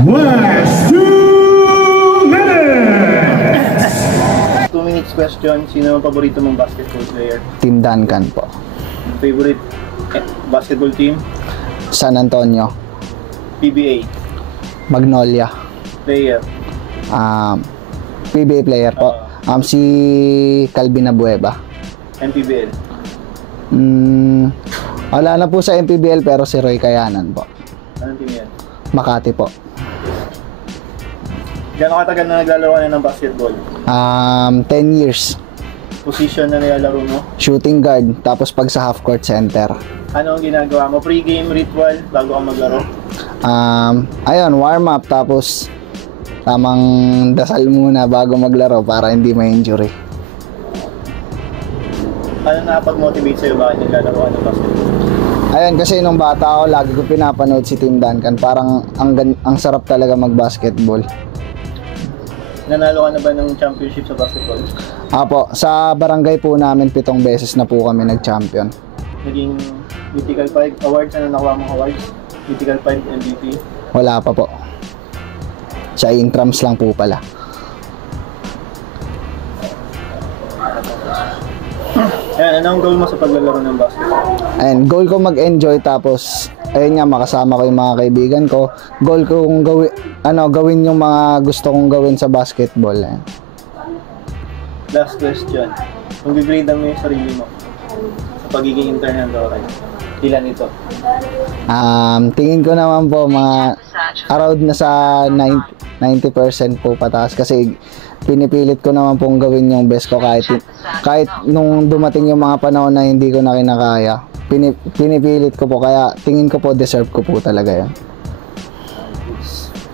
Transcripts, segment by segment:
Last 2 minutes! 2 minutes question, sino ang paborito mong basketball player? Team Duncan po. Favorite basketball team? San Antonio. PBA? Magnolia. Player? PBA player po. Si Calvin Abueva. MPBL? Wala na po sa MPBL pero si Roy Kayanan po. Anong team yan? Makati po. Gano'ng katagal na naglalaro ka na ng basketball? 10 years. Position na nilalaro mo? Shooting guard. Tapos pag sa half court center. Ano ang ginagawa mo? Pre-game ritual bago ka maglaro? Ayun, warm up. Tapos tamang dasal muna bago maglaro para hindi ma-injury. Ano nakapag-motivate sa'yo bakit naglalaro ka ng basketball? Ayun, kasi nung bata ako, lagi ko pinapanood si Team Duncan. Parang ang sarap talaga mag-basketball. Nanalo ka na ba ng championship sa basketball? Apo, sa barangay po namin 7 beses na po kami nag-champion. Naging Mythical 5 awards? Ano nakuha mong awards? Mythical 5 MVP? Wala pa po. Sa intrams lang po pala. Ayan, anong goal mo sa paglalaro ng basketball? Ayun, goal ko mag-enjoy tapos ayun nga, makasama ko yung mga kaibigan ko. Goal ko kung gawin yung mga gusto kong gawin sa basketball. Ayun. Last question. Kung gigrade mo yung sarili mo sa pagiging international, ilan ito? Tingin ko naman po mga around na sa 90% po pataas kasi pinipilit ko naman pong gawin yung best ko kahit nung dumating yung mga panahon na hindi ko na kinakaya. Pinipilit ko po kaya tingin ko po deserve ko po talaga yan.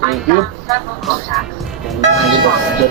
Thank you.